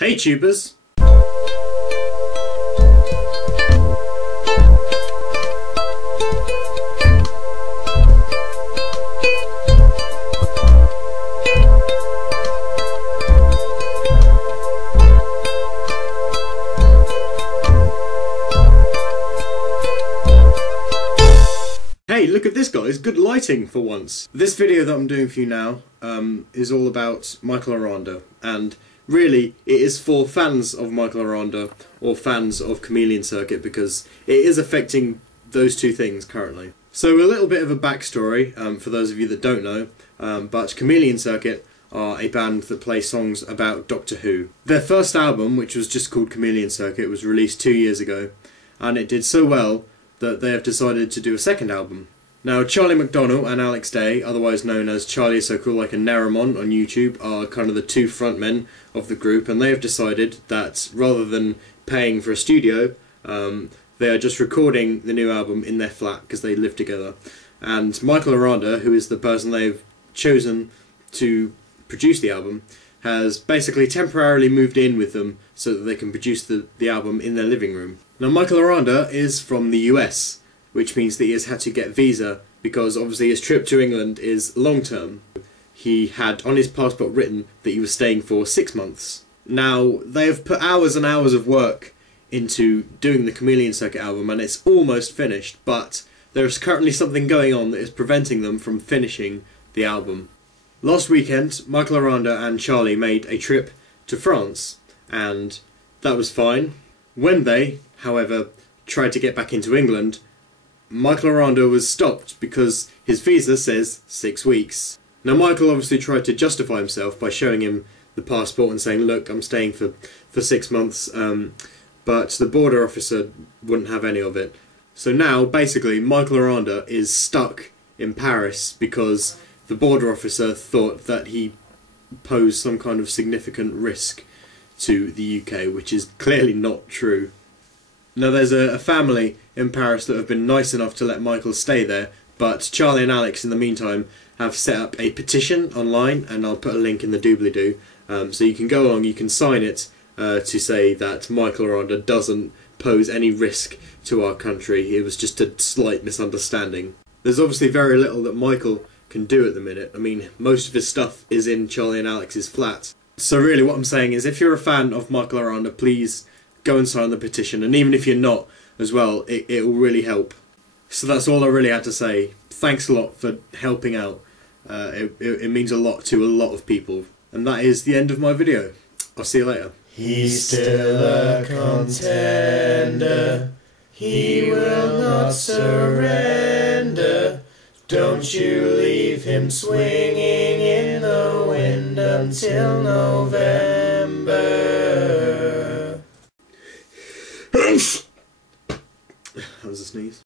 Hey tubers! Hey, look at this guys, good lighting for once. This video that I'm doing for you now is all about Michael Aranda, and really it is for fans of Michael Aranda or fans of Chameleon Circuit because it is affecting those two things currently. So a little bit of a backstory for those of you that don't know, but Chameleon Circuit are a band that play songs about Doctor Who. Their first album, which was just called Chameleon Circuit, was released 2 years ago, and it did so well that they have decided to do a second album. Now, Charlie McDonnell and Alex Day, otherwise known as Charlie Is So Cool Like a Naramon on YouTube, are kind of the two frontmen of the group, and they have decided that rather than paying for a studio, they are just recording the new album in their flat because they live together. And Michael Aranda, who is the person they've chosen to produce the album, has basically temporarily moved in with them so that they can produce the album in their living room. Now, Michael Aranda is from the US, which means that he has had to get a visa because obviously his trip to England is long term. He had on his passport written that he was staying for 6 months. Now, they have put hours and hours of work into doing the Chameleon Circuit album and it's almost finished, but there is currently something going on that is preventing them from finishing the album. Last weekend, Michael Aranda and Charlie made a trip to France, and that was fine. When they, however, tried to get back into England, Michael Aranda was stopped because his visa says 6 weeks. Now, Michael obviously tried to justify himself by showing him the passport and saying, look, I'm staying for 6 months, but the border officer wouldn't have any of it. So now, basically, Michael Aranda is stuck in Paris because the border officer thought that he posed some kind of significant risk to the UK, which is clearly not true. Now, there's a family in Paris that have been nice enough to let Michael stay there, but Charlie and Alex in the meantime have set up a petition online, and I'll put a link in the doobly-doo, so you can go along, you can sign it to say that Michael Aranda doesn't pose any risk to our country. It was just a slight misunderstanding. There's obviously very little that Michael can do at the minute. I mean, most of his stuff is in Charlie and Alex's flat. So really what I'm saying is, if you're a fan of Michael Aranda, please go and sign the petition, and even if you're not as well, it will really help. So that's all I really had to say. Thanks a lot for helping out. It means a lot to a lot of people. And that is the end of my video. I'll see you later. He's still a contender. He will not surrender. Don't you leave him swinging in the wind until November. That was a sneeze.